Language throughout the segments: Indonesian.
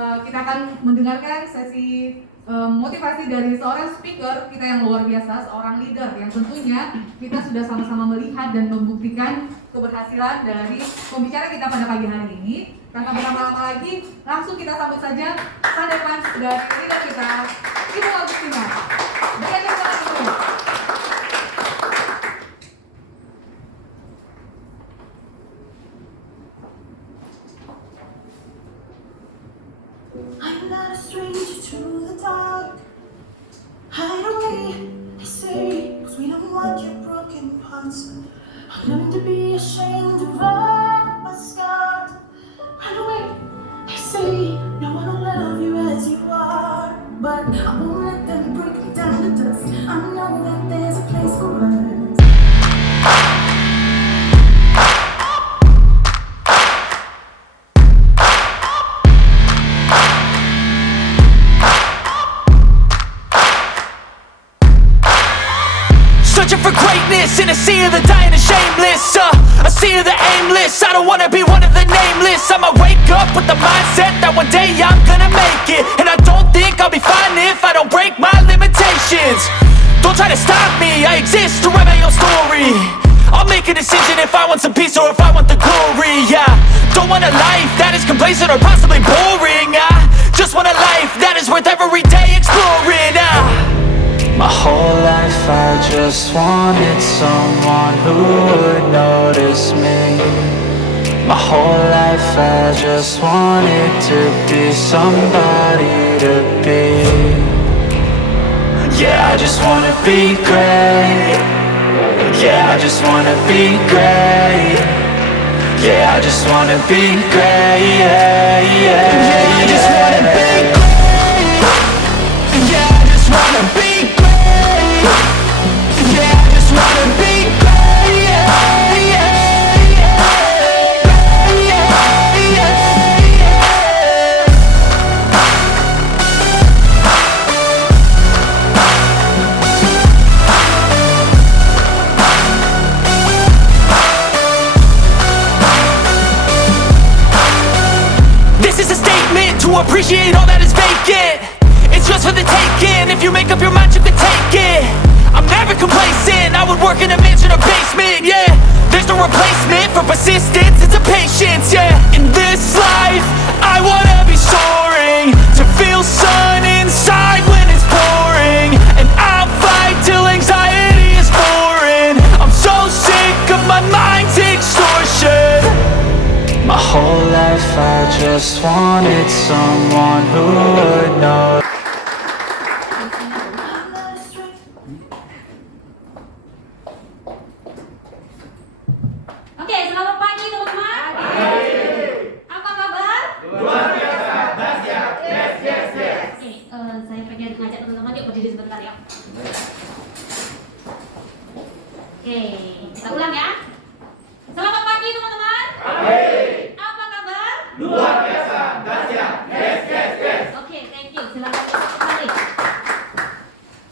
kita akan mendengarkan sesi motivasi dari seorang speaker kita yang luar biasa, seorang leader yang tentunya kita sudah sama-sama melihat dan membuktikan keberhasilan dari pembicara kita pada pagi hari ini. Tanpa berlama-lama lagi, langsung kita sambut saja Sunday Punch dari leader kita, Ibu Agustina. Berikan tepuk tangan dulu. I'm not a stranger to the dark. Hide away, they say, 'cause we don't want your broken parts. I learned to be ashamed of all my scars. Run away, they say, no one will love you as you are. But I won't let them break me down to dust. I know that there's a place for us. Searching for greatness in a sea of the dying and shameless, a sea of the aimless. I don't wanna be one of the nameless. I'ma wake up with the mindset that one day I'm gonna make it. And I don't think I'll be fine if I don't break my limitations. Don't try to stop me, I exist to write my own story. I'll make a decision if I want some peace or if I want the glory. Yeah, don't want a life that is complacent or possibly boring. I just want a life that is worth every day exploring. My whole life I just wanted someone who would notice me. My whole life I just wanted to be somebody to be. Yeah, I just wanna be great. Yeah, I just wanna be great. Yeah, I just wanna be great. Yeah, I just wanna be great. Yeah, I just wanna be great. Yeah, I just wanna be great. Yeah, This is a statement to appreciate all that is vacant. It's just for the taking. If you make up your mind, you can take it. I'm never complacent. I would work in a mansion or basement. Yeah, there's no replacement for persistence. It's a patience. Yeah, in this life, I wanna be soaring, to feel sun inside when it's pouring. And I'll fight till anxiety is foreign. I'm so sick of my mind's extortion. My whole life I just wanted someone who would know. I'm not a stranger. Oke, selamat pagi teman-teman. Apa kabar? Luar biasa, dahsyat, yes. Oke, saya pengen ngajak teman-teman yuk berdiri sebentar ya. Oke, kita ulang ya. Selamat pagi teman-teman. Apa kabar? Luar biasa, dahsyat, yes. Oke, thank you. Silakan kembali.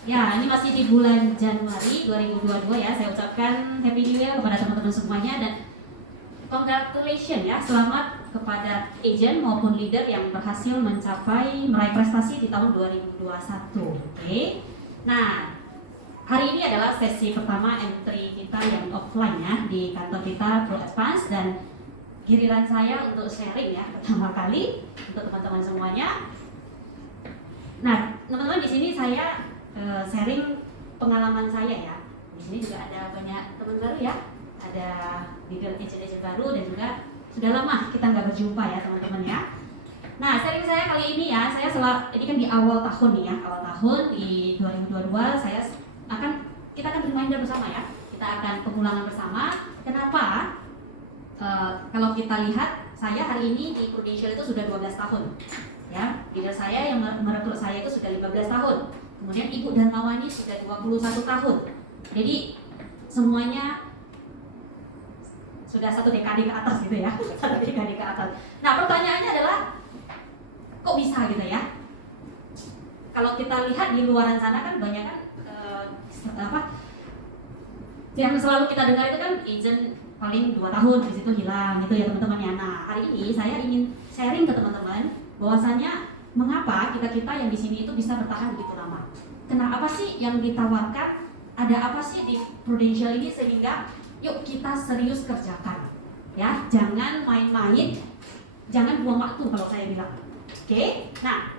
Ya, ini masih di bulan Januari 2022 ya. Saya ucapkan Happy New Year kepada teman-teman semuanya dan congratulations ya, selamat kepada agent maupun leader yang berhasil meraih prestasi di tahun 2021. Oke. Nah, hari ini adalah sesi pertama entry kita yang offline ya di kantor kita Pro Advance dan giliran saya untuk sharing ya pertama kali untuk teman-teman semuanya. Nah, teman-teman di sini saya sharing pengalaman saya ya. Di sini juga ada banyak teman baru ya. Ada leader agent baru dan juga sudah lama kita nggak berjumpa ya teman-teman ya. Nah, sharing saya kali ini ya, ini kan di awal tahun nih ya, awal tahun di 2022 kita akan reminder bersama ya. Kita akan pemulangan bersama. Kenapa? Kalau kita lihat, saya hari ini di Prudential itu sudah 12 tahun. Ya, leader saya yang merekrut saya itu sudah 15 tahun. Kemudian Ibu Darmawani sudah 21 tahun. Jadi semuanya sudah satu dekade ke atas gitu ya. Satu dekade ke atas. Nah, pertanyaannya adalah kok bisa gitu ya? Kalau kita lihat di luaran sana kan banyak kan yang selalu kita dengar itu kan agent paling 2 tahun di situ hilang gitu ya teman-teman ya. Nah, hari ini saya ingin sharing ke teman-teman bahwasanya mengapa kita yang di sini itu bisa bertahan begitu lama. Kenapa sih yang ditawarkan? Ada apa sih di Prudential ini sehingga yuk kita serius kerjakan, ya, jangan main-main, jangan buang waktu kalau saya bilang. Oke, nah.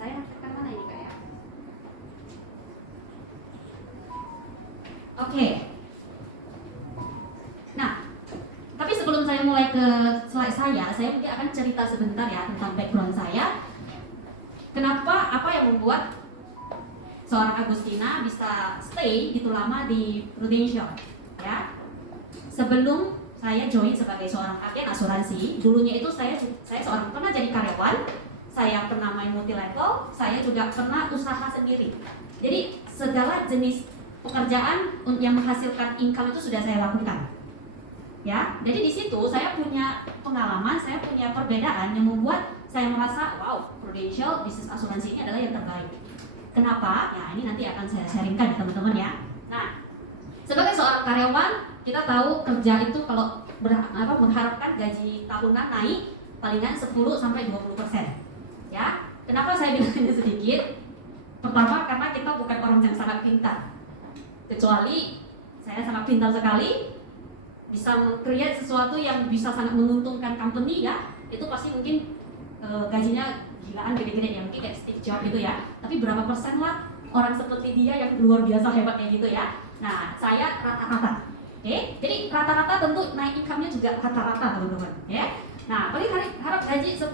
Saya tekan mana ini Kak ya? Oke. Nah, tapi sebelum saya mulai ke slide saya mungkin akan cerita sebentar ya tentang background saya. Kenapa, apa yang membuat seorang Agustina bisa stay gitu lama di Prudential, ya? Sebelum saya join sebagai seorang agen asuransi, dulunya itu saya seorang pernah jadi karyawan, saya pernah main multi level, saya juga pernah usaha sendiri. Jadi segala jenis pekerjaan yang menghasilkan income itu sudah saya lakukan. Ya, jadi di situ saya punya pengalaman, saya punya perbedaan yang membuat saya merasa wow, Prudential bisnis asuransi ini adalah yang terbaik. Kenapa? Ya ini nanti akan saya sharingkan teman-teman ya. Nah, sebagai seorang karyawan kita tahu kerja itu kalau mengharapkan gaji tahunan naik palingan 10-20%. Ya, kenapa saya bilangnya sedikit? Pertama karena kita bukan orang yang sangat pintar, kecuali saya sangat pintar sekali. Bisa meng-create sesuatu yang bisa sangat menguntungkan company ya, itu pasti mungkin gajinya gilaan gede-gede ya, mungkin kayak Steve Jobs gitu ya. Tapi berapa persen lah orang seperti dia yang luar biasa hebatnya gitu ya. Nah, saya rata-rata. Oke, jadi rata-rata tentu naik income-nya juga rata-rata teman-teman ya. Nah, paling harap gaji 10%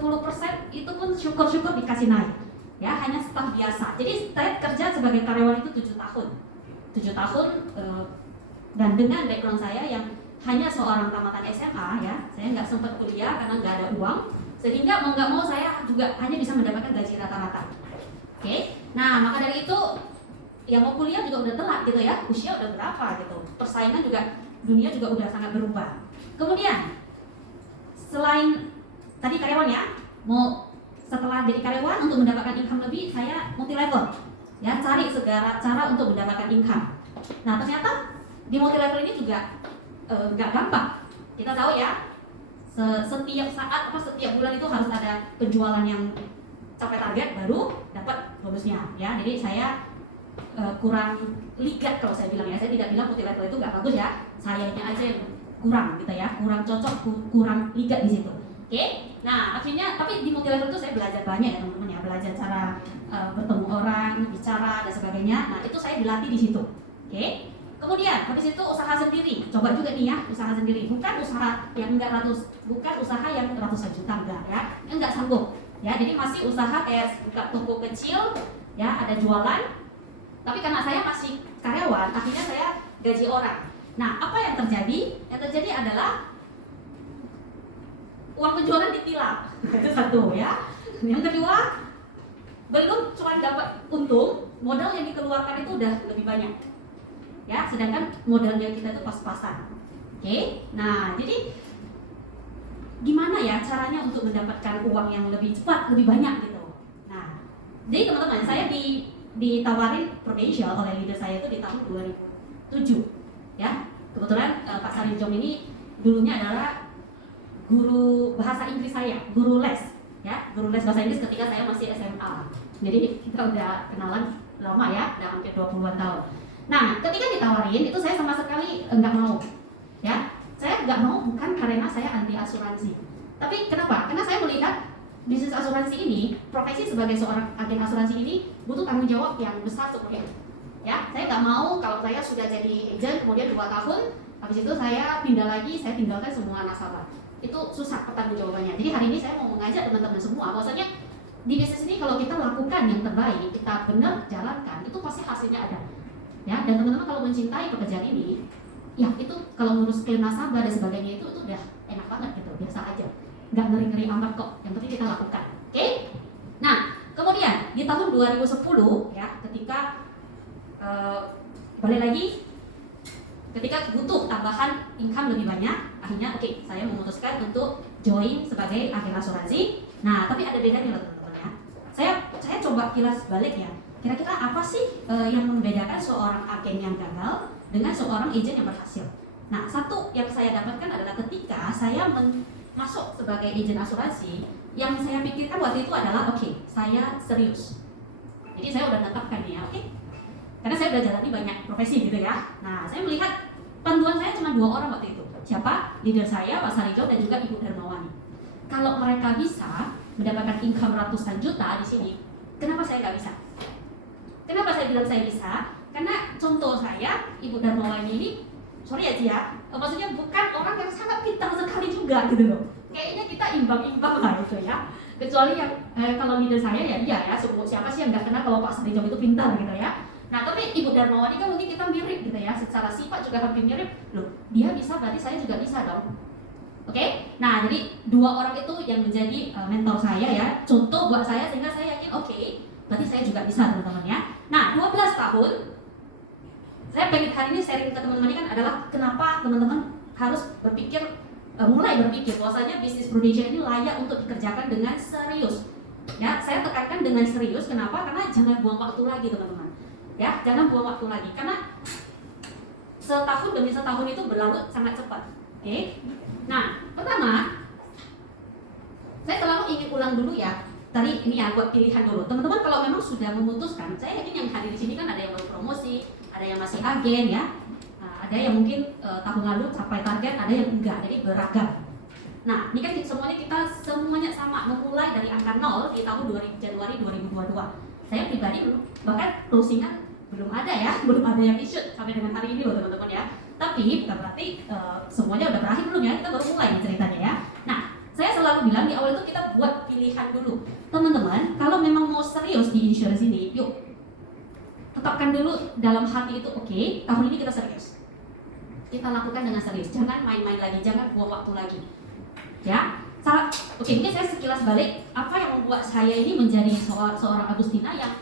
itu pun syukur-syukur dikasih naik. Ya, hanya staff biasa. Jadi saya kerja sebagai karyawan itu 7 tahun. 7 tahun dan dengan background saya yang hanya seorang tamatan SMA ya, saya nggak sempat kuliah karena nggak ada uang, sehingga mau nggak mau saya juga hanya bisa mendapatkan gaji rata-rata. Oke, nah maka dari itu yang mau kuliah juga udah telat gitu ya, usia udah berapa gitu, persaingan juga dunia juga udah sangat berubah. Kemudian selain tadi karyawan ya, mau setelah jadi karyawan untuk mendapatkan income lebih, saya multi level ya, cari segala cara untuk mendapatkan income. Nah ternyata di multi level ini juga nggak gampang. Kita tahu ya, setiap saat setiap bulan itu harus ada penjualan yang capai target baru dapat bonusnya ya. Jadi saya kurang ligat kalau saya bilang ya. Saya tidak bilang multi level itu nggak bagus ya, sayanya aja yang kurang gitu ya, kurang cocok, kurang ligat di situ. Oke, nah akhirnya tapi di multi level itu saya belajar banyak ya teman-teman ya, belajar cara bertemu orang, bicara dan sebagainya. Nah itu saya dilatih di situ. Oke. Kemudian habis itu usaha sendiri, coba juga nih ya usaha sendiri, bukan usaha yang bukan usaha yang ratusan juta enggak ya, enggak sanggup ya. Jadi masih usaha kayak buka toko kecil ya, ada jualan, tapi karena saya masih karyawan, akhirnya saya gaji orang. Nah apa yang terjadi? Yang terjadi adalah uang penjualan ditilang. Itu satu ya. Yang kedua, belum cuma dapat untung, modal yang dikeluarkan itu udah lebih banyak. Ya, sedangkan modalnya kita itu pas-pasan. Oke, nah jadi gimana ya caranya untuk mendapatkan uang yang lebih cepat, lebih banyak gitu. Nah, jadi teman-teman, saya ditawarin Prudential oleh leader saya itu di tahun 2007. Ya, kebetulan Pak Sarijong ini dulunya adalah guru bahasa Inggris saya, guru les. Ya, guru les bahasa Inggris ketika saya masih SMA. Jadi kita udah kenalan lama ya, udah hampir 20-an tahun. Nah, ketika ditawarin itu saya sama sekali enggak mau, ya. Saya enggak mau bukan karena saya anti asuransi. Tapi kenapa? Karena saya melihat bisnis asuransi ini, profesi sebagai seorang agen asuransi ini butuh tanggung jawab yang besar sebenarnya. Ya, saya enggak mau kalau saya sudah jadi agent kemudian 2 tahun, habis itu saya pindah lagi, saya tinggalkan semua nasabah. Itu susah pertanggungjawabannya. Jadi hari ini saya mau mengajak teman-teman semua, bahwasanya di bisnis ini kalau kita lakukan yang terbaik, kita benar jalankan, itu pasti hasilnya ada. Ya, dan teman-teman kalau mencintai pekerjaan ini, ya itu kalau ngurus klaim nasabah dan sebagainya itu udah enak banget gitu, biasa aja, nggak ngeri-ngeri amat kok. Yang penting kita lakukan, oke? Nah, kemudian di tahun 2010 ya, ketika balik lagi, ketika butuh tambahan income lebih banyak, akhirnya oke, saya memutuskan untuk join sebagai agen asuransi. Nah, tapi ada bedanya loh teman-teman ya. Saya coba kilas balik ya. Kira-kira apa sih yang membedakan seorang agen yang gagal dengan seorang agent yang berhasil? Nah, satu yang saya dapatkan adalah ketika saya masuk sebagai agent asuransi, yang saya pikirkan waktu itu adalah oke, saya serius. Jadi saya udah tetapkan ya, oke? Karena saya udah jalani banyak profesi gitu ya. Nah, saya melihat panduan saya cuma 2 orang waktu itu. Siapa? Leader saya, Pak Sarijo, dan juga Ibu Darmawani. Kalau mereka bisa mendapatkan income ratusan juta di sini, kenapa saya nggak bisa? Kenapa saya bilang saya bisa? Karena contoh saya, Ibu Darmawani ini, sorry ya Ci ya, maksudnya bukan orang yang sangat pintar sekali juga gitu loh. Kayaknya kita imbang-imbang lah itu ya. Kecuali yang kalau leader saya ya iya ya, siapa sih yang nggak kenal kalau Pak Sarijo itu pintar gitu ya. Nah tapi Ibu Darmawani kan mungkin kita mirip gitu ya, secara sifat juga hampir mirip. Loh, dia bisa berarti saya juga bisa dong. Oke? Nah jadi 2 orang itu yang menjadi mentor saya ya, contoh buat saya sehingga saya yakin oke, berarti saya juga bisa teman-teman ya. Nah 12 tahun, saya pengen hari ini sharing ke teman-teman ini kan adalah kenapa teman-teman harus berpikir, mulai berpikir bahwasanya bisnis Prudensia ini layak untuk dikerjakan dengan serius. Ya, saya tekankan dengan serius. Kenapa? Karena jangan buang waktu lagi teman-teman. Ya, jangan buang waktu lagi karena setahun demi setahun itu berlalu sangat cepat. Oke? Nah, pertama, saya selalu ingin ulang dulu ya. Tadi ini ya buat pilihan dulu. Teman-teman kalau memang sudah memutuskan, saya yakin yang hadir di sini kan ada yang baru promosi, ada yang masih agen ya. Ada yang mungkin tahun lalu capai target, ada yang enggak, jadi beragam. Nah, ini kan semuanya sama, memulai dari angka 0 di tahun Januari 2022. Saya pribadi bahkan closingan belum ada ya, belum ada yang issue sampai dengan hari ini loh teman-teman ya. Tapi bukan berarti semuanya udah berakhir belum ya, kita baru mulai nih ceritanya ya. Nah, saya selalu bilang di awal itu kita buat pilihan dulu. Teman-teman, kalau memang mau serius di insurance ini, yuk tetapkan dulu dalam hati itu oke, tahun ini kita serius. Kita lakukan dengan serius, jangan main-main lagi, jangan buang waktu lagi. Ya, oke, mungkin saya sekilas balik apa yang membuat saya ini menjadi seorang Agustina yang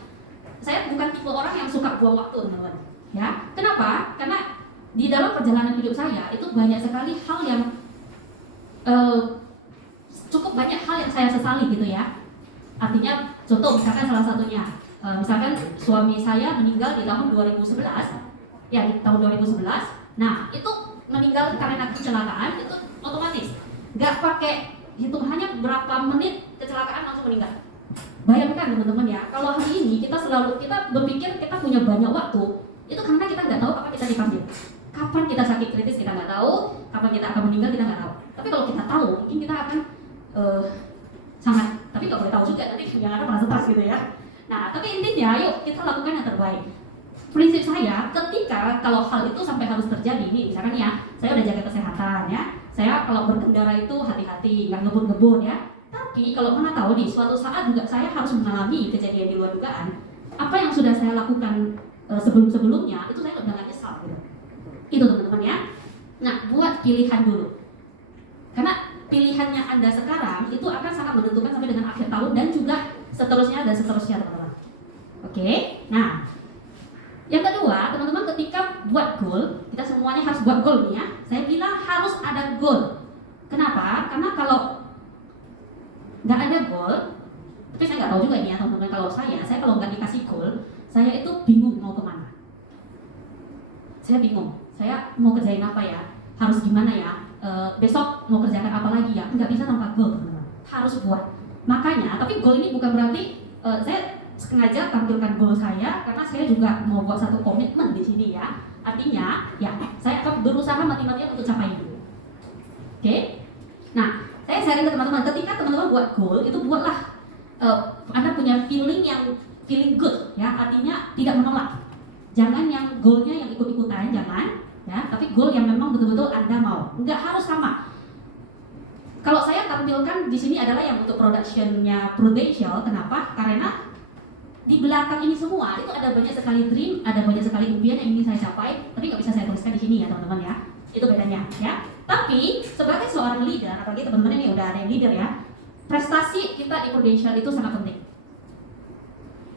saya bukan tipe orang yang suka buang waktu, teman-teman. Ya, kenapa? Karena di dalam perjalanan hidup saya itu banyak sekali hal yang cukup banyak hal yang saya sesali gitu ya. Artinya, contoh misalkan salah satunya, misalkan suami saya meninggal di tahun 2011, ya di tahun 2011. Nah, itu meninggal karena kecelakaan itu otomatis, nggak pakai hitungannya berapa menit kecelakaan langsung meninggal. Bayangkan teman-teman ya, kalau hari ini kita berpikir kita punya banyak waktu, itu karena kita nggak tahu kapan kita dipanggil, kapan kita sakit kritis kita nggak tahu, kapan kita akan meninggal kita nggak tahu. Tapi kalau kita tahu, mungkin kita akan sangat, tapi nggak boleh tahu juga nanti yang ada merasa stres gitu ya. Nah, tapi intinya yuk kita lakukan yang terbaik. Prinsip saya, ketika kalau hal itu sampai harus terjadi, nih misalkan ya, saya udah jaga kesehatan ya, saya kalau berkendara itu hati-hati, nggak ngebut-ngebut ya. Tapi kalau mana tahu nih, suatu saat juga saya harus mengalami kejadian di luar dugaan, apa yang sudah saya lakukan sebelum-sebelumnya, itu saya udah nggak nyesal gitu. Itu teman-teman ya. Nah, buat pilihan dulu. Karena pilihannya Anda sekarang itu akan sangat menentukan sampai dengan akhir tahun dan juga seterusnya teman-teman. Oke, nah. Yang kedua, teman-teman ketika buat goal, kita semuanya harus buat goal nih ya. Saya bilang harus ada goal. Kenapa? Karena kalau nggak ada goal, tapi saya nggak tahu juga ini ya teman-teman. Kalau saya kalau nggak dikasih goal, saya itu bingung mau kemana. Saya bingung. Saya mau kerjain apa ya? Harus gimana ya? Besok mau kerjakan apa lagi ya? Nggak bisa tanpa goal, teman-teman. Harus buat. Makanya, tapi goal ini bukan berarti saya sengaja tampilkan goal saya karena saya juga mau buat satu komitmen di sini ya. Artinya, ya saya akan berusaha mati-matian untuk capai itu. Oke? Nah, saya sharing ke teman-teman. Ketika teman-teman buat goal, itu buatlah Anda punya feeling good ya. Artinya tidak menolak. Jangan yang goalnya yang ikut-ikutan, jangan ya. Tapi goal yang memang betul-betul Anda mau. Enggak harus sama. Kalau saya tampilkan di sini adalah yang untuk productionnya Prudential. Kenapa? Karena di belakang ini semua itu ada banyak sekali dream, ada banyak sekali impian yang ingin saya capai, tapi nggak bisa saya tuliskan di sini ya teman-teman ya. Itu bedanya ya. Tapi sebagai seorang leader, apalagi teman-teman ini udah ada yang leader ya, prestasi kita di Prudential itu sangat penting.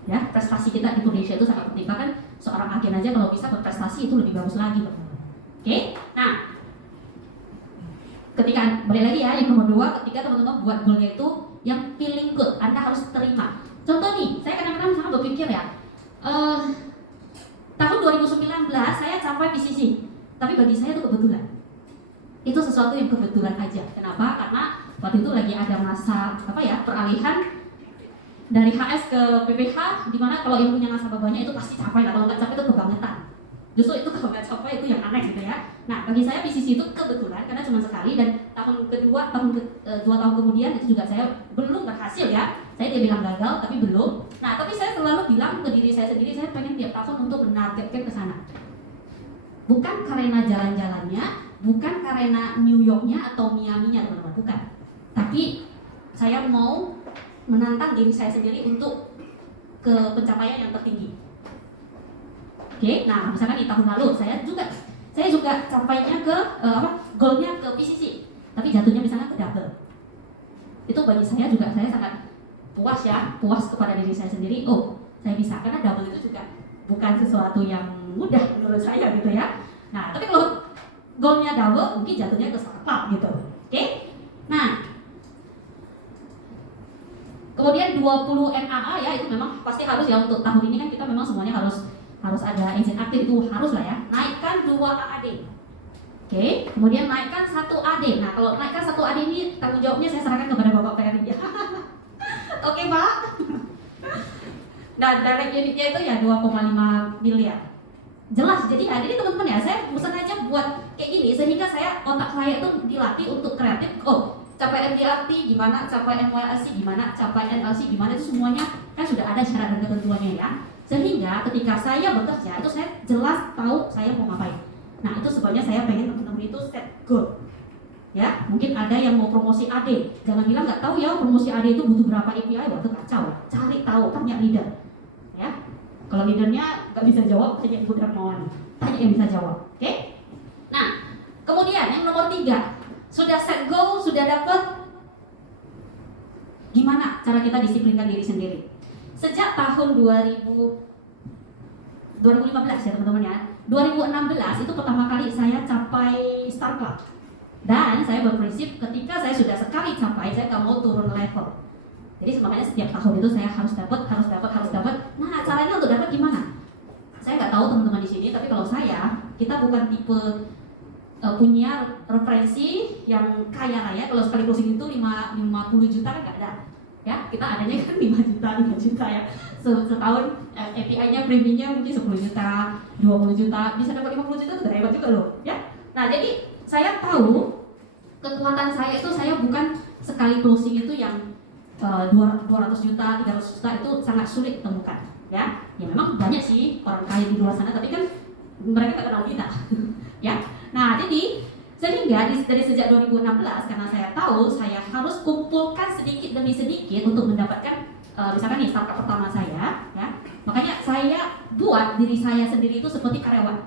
Ya, prestasi kita di Prudential itu sangat penting. Bahkan seorang agen aja kalau bisa berprestasi itu lebih bagus lagi teman-teman. Oke? Nah, ketika balik lagi ya, yang nomor 2, ketika teman-teman buat goalnya itu yang feeling good, Anda harus terima. Contoh nih, saya kadang-kadang misalnya berpikir ya, Tahun 2019 saya capai PCC, tapi bagi saya itu kebetulan. Itu sesuatu yang kebetulan aja. Kenapa? Karena waktu itu lagi ada masa peralihan dari HS ke PPH, dimana kalau yang punya nasabah banyak itu pasti capai lah, kalau nggak capai itu kebangetan. Justru itu kalau nggak capai itu yang aneh gitu ya. Nah bagi saya PCC itu kebetulan karena cuma sekali, dan tahun kedua, 2 tahun kemudian itu juga saya belum berhasil ya. Saya tidak bilang gagal, tapi belum. Nah tapi saya selalu bilang ke diri saya sendiri, saya pengen tiap tahun untuk menargetkan ke sana. Bukan karena jalan-jalannya, bukan karena New York-nya atau Miami-nya teman-teman, bukan. Tapi saya mau menantang diri saya sendiri untuk ke pencapaian yang tertinggi. Oke, nah misalkan di tahun lalu saya juga campainya ke goalnya ke PCC, tapi jatuhnya misalnya ke double. Itu bagi saya juga, saya sangat puas kepada diri saya sendiri. Oh, saya bisa, karena double itu juga bukan sesuatu yang mudah menurut saya gitu ya. Nah, tapi kalau goalnya double, mungkin jatuhnya ke startup gitu. Oke, nah kemudian 20 MAA ya, itu memang pasti harus ya. Untuk tahun ini kan kita memang semuanya harus ada izin aktif, itu harus lah ya. Naikkan 2 AAD. Oke, kemudian naikkan 1 AD. Nah kalau naikkan 1 AD ini tanggung jawabnya saya serahkan kepada Bapak PRI ya. Oke Pak. Dan direct unitnya itu ya 2,5 miliar. Jelas, jadi ini teman-teman ya, saya sengaja buat kayak gini sehingga otak saya itu dilatih untuk kreatif. Oh, capai MDRT gimana, capai NYSC gimana, capai NLC gimana, itu semuanya kan sudah ada syarat dan ketentuannya ya. Sehingga ketika saya bekerja itu saya jelas tahu saya mau ngapain. Nah itu sebabnya saya pengen teman-teman itu set goal. Ya, mungkin ada yang mau promosi AD, jangan bilang nggak tahu ya promosi AD itu butuh berapa API, waktu kacau. Cari tahu, tanya leader. Ya, kalau leadernya nggak bisa jawab, tanya Ibu Darmawan, tanya yang bisa jawab. Oke? Nah, kemudian yang nomor 3, sudah set goal, sudah dapat. Gimana cara kita disiplinkan diri sendiri? Sejak tahun 2015 ya teman-teman ya, 2016 itu pertama kali saya capai Star Club. Dan saya berprinsip ketika saya sudah sekali capai, saya nggak mau turun level. Jadi makanya setiap tahun itu saya harus dapat. Nah caranya untuk dapat gimana? Saya nggak tahu teman-teman di sini, tapi kalau kita bukan tipe punya referensi yang kaya raya. Kalau sekali closing itu 50 juta kan nggak ada. Ya, kita adanya kan 5 juta ya. Setahun API-nya premiumnya mungkin 10 juta, 20 juta, bisa dapat 50 juta itu hebat juga loh, ya. Nah, jadi saya tahu kekuatan saya itu, saya bukan sekali closing itu yang 200 juta, 300 juta itu sangat sulit ditemukan, ya. Ya memang banyak sih orang kaya di luar sana, tapi kan mereka tak kenal kita. Ya. Nah, jadi sehingga dari sejak 2016, karena saya tahu saya harus kumpulkan sedikit demi sedikit untuk mendapatkan misalkan nih startup pertama saya, ya, makanya saya buat diri saya sendiri itu seperti karyawan.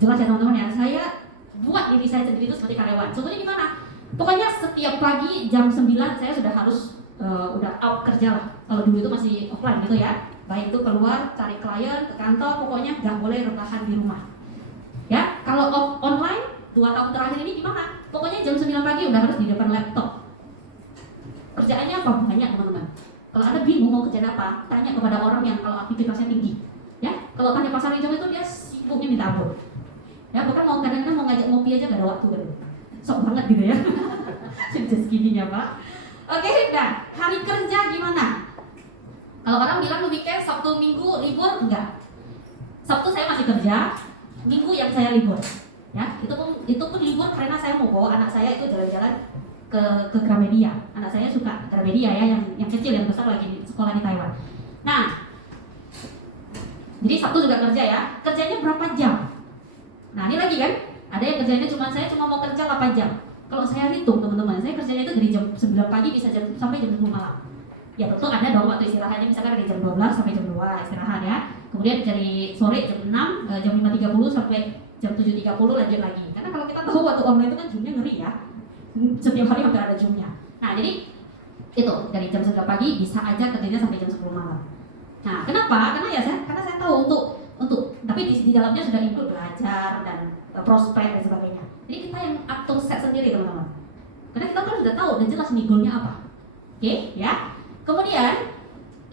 Jelas ya teman-teman ya, saya buat diri saya sendiri itu seperti karyawan. Sebetulnya gimana? Pokoknya setiap pagi jam 9 saya sudah harus udah out kerja lah. Kalau dulu itu masih offline gitu ya, baik itu keluar cari klien, ke kantor, pokoknya nggak boleh rebahan di rumah. Ya, kalau online 2 tahun terakhir ini gimana? Pokoknya jam 9 pagi udah harus di depan laptop. Kerjaannya apa? Banyak teman-teman. Kalau Anda bingung mau kerjaan apa, tanya kepada orang yang kalau aktivitasnya tinggi. Ya, kalau tanya pasar hijau itu dia sibuknya minta ampun. Ya, bahkan mau kadang-kadang mau ngajak ngopi aja gak ada waktu kan. Sok banget gitu ya. Sudah segininya Pak. Oke, nah hari kerja gimana? Kalau orang bilang weekend, Sabtu, Minggu libur, enggak. Sabtu saya masih kerja, Minggu yang saya libur. Ya, itu pun libur karena saya mau bawa anak saya itu jalan-jalan ke Gramedia. Anak saya suka Gramedia ya, yang kecil, yang besar lagi di sekolah di Taiwan. Nah, jadi Sabtu juga kerja ya. Kerjanya berapa jam? Nah, ini lagi kan, ada yang kerjanya saya cuma mau kerja 8 jam. Kalau saya hitung teman-teman, saya kerjanya itu dari jam 9 pagi bisa sampai jam 10 malam. Ya tentu ada dong waktu istirahatnya, misalkan dari jam 12 sampai jam 2 istirahat ya. Kemudian dari sore jam 6, jam 5.30 sampai jam 7.30 lanjut lagi. Karena kalau kita tahu waktu online itu kan zoomnya ngeri ya. Setiap hari hampir ada zoomnya. Nah jadi itu dari jam 9 pagi bisa aja kerjanya sampai jam 10 malam. Nah kenapa? Karena saya tahu untuk tapi di dalamnya sudah include belajar dan prospek dan sebagainya. Jadi kita yang atur set sendiri teman-teman. Karena kita kan sudah tahu dan jelas nih goalnya apa. Oke, ya. Kemudian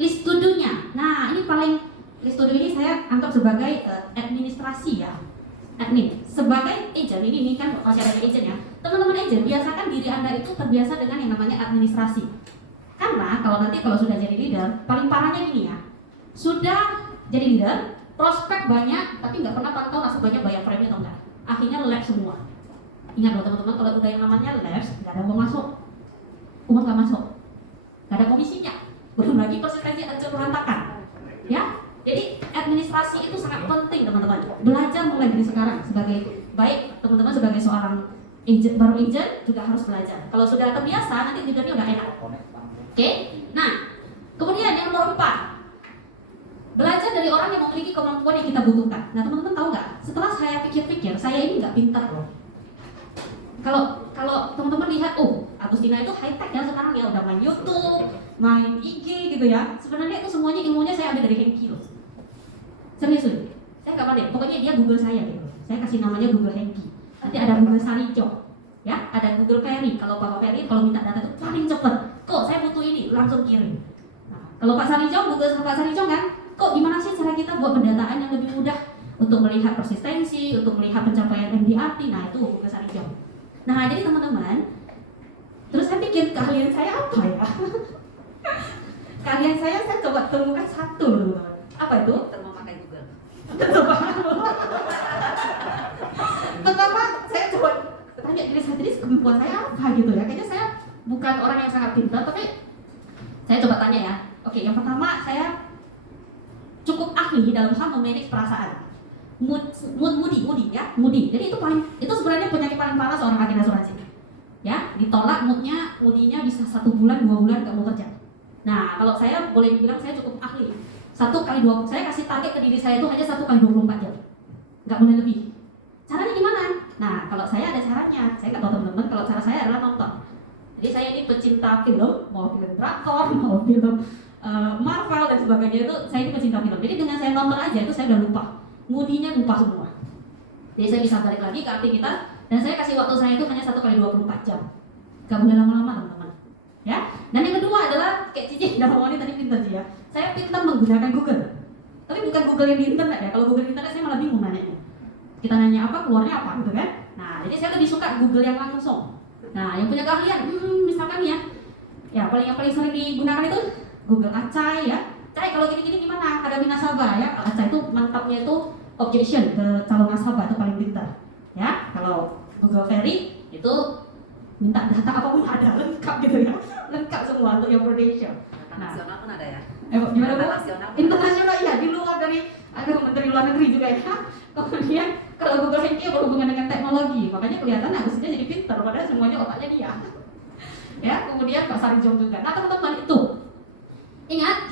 list to do-nya. Nah ini paling studio ini saya anggap sebagai administrasi ya, admin. Sebagai agent ini kan masih ada agent ya. Teman-teman agent, biasakan diri Anda itu terbiasa dengan yang namanya administrasi. Karena kalau sudah jadi leader, paling parahnya gini ya, sudah jadi leader, prospek banyak, tapi nggak pernah pantau nasabahnya bayar premi atau enggak. Akhirnya lapse semua. Ingat loh teman-teman, kalau udah yang namanya lapse, nggak ada uang masuk, uang nggak masuk, nggak ada komisinya, belum lagi persentasenya hancur berantakan. Ya, jadi administrasi itu sangat penting teman-teman. Belajar mulai dari sekarang sebagai baik teman-teman sebagai seorang agent, baru agent juga harus belajar. Kalau sudah terbiasa, nanti leadernya udah enak. Oke, nah kemudian yang nomor 4, belajar dari orang yang memiliki kemampuan yang kita butuhkan. Nah teman-teman tahu nggak? Setelah saya pikir-pikir, saya ini nggak pintar loh. Kalau teman-teman lihat, oh Agustina itu high tech ya sekarang ya, udah main YouTube, main IG gitu ya. Sebenarnya itu semuanya ilmunya saya ambil dari Hengki loh. Serius loh, saya nggak pandai. Pokoknya dia Google saya gitu. Saya kasih namanya Google Hengki. Nanti ada Google Sarijo, ya, ada Google Ferry. Kalau Bapak Ferry kalau minta data itu paling cepet. Kok saya butuh ini, langsung kirim. Nah, kalau Pak Sarijo, Google sama Pak Sarijo kan, kok gimana sih cara kita buat pendataan yang lebih mudah untuk melihat persistensi, untuk melihat pencapaian MDRT. Nah itu Google Sarijo. Nah jadi teman-teman, terus saya pikir keahlian saya apa ya? Keahlian saya coba temukan satu teman-teman. Apa itu? Memakai Google. Pertama saya coba tanya diri saya, kemampuan saya apa gitu ya. Kayaknya saya bukan orang yang sangat pintar, tapi saya coba tanya ya. Oke, yang pertama saya cukup ahli dalam hal memanage perasaan. Moody ya, moody. Jadi itu sebenarnya penyakit paling parah seorang agen asuransi. Ya, ditolak moodinya bisa 1 bulan, 2 bulan nggak mau kerja. Nah, kalau saya boleh dibilang saya cukup ahli. 1x20, saya kasih target ke diri saya itu hanya 1x24 jam. Nggak boleh lebih. Caranya gimana? Nah, kalau saya ada caranya. Saya nggak tahu teman-teman, kalau cara saya adalah nonton. Jadi saya ini pecinta film, mau film drakor, mau film Marvel dan sebagainya, itu saya ini pecinta film. Jadi dengan saya nonton aja itu saya udah lupa. Moodinya lupa semua. Jadi saya bisa balik lagi ke aktivitas dan saya kasih waktu saya itu hanya 1x24 jam. Gak boleh lama-lama teman-teman. Ya. Dan yang kedua adalah kayak Cici dan Mawani tadi pintar sih ya. Saya pintar menggunakan Google. Tapi bukan Google yang di internet ya. Kalau Google di internet saya malah bingung nanyanya. Kita nanya apa, keluarnya apa gitu kan. Nah, jadi saya lebih suka Google yang langsung. Nah, yang punya keahlian, misalkan ya yang paling sering digunakan itu Google Acai ya. Cai kalau gini-gini gimana? Hadapi nasabah ya. Acai itu mantapnya itu objection ke calon nasabah itu paling pintar. Ya, kalau Google Ferry itu minta data apapun ada, lengkap gitu ya. Lengkap semua untuk yang prudential. Nasional pun ada ya. Gimana Bu? Nasional. Internasional ya, di luar dari menteri luar negeri juga ya. Kemudian kalau Google Hengki berhubungan dengan teknologi, makanya kelihatan Agustina jadi pintar padahal semuanya otaknya dia. Ya, kemudian Pak Sarijong juga. Nah teman-teman itu ingat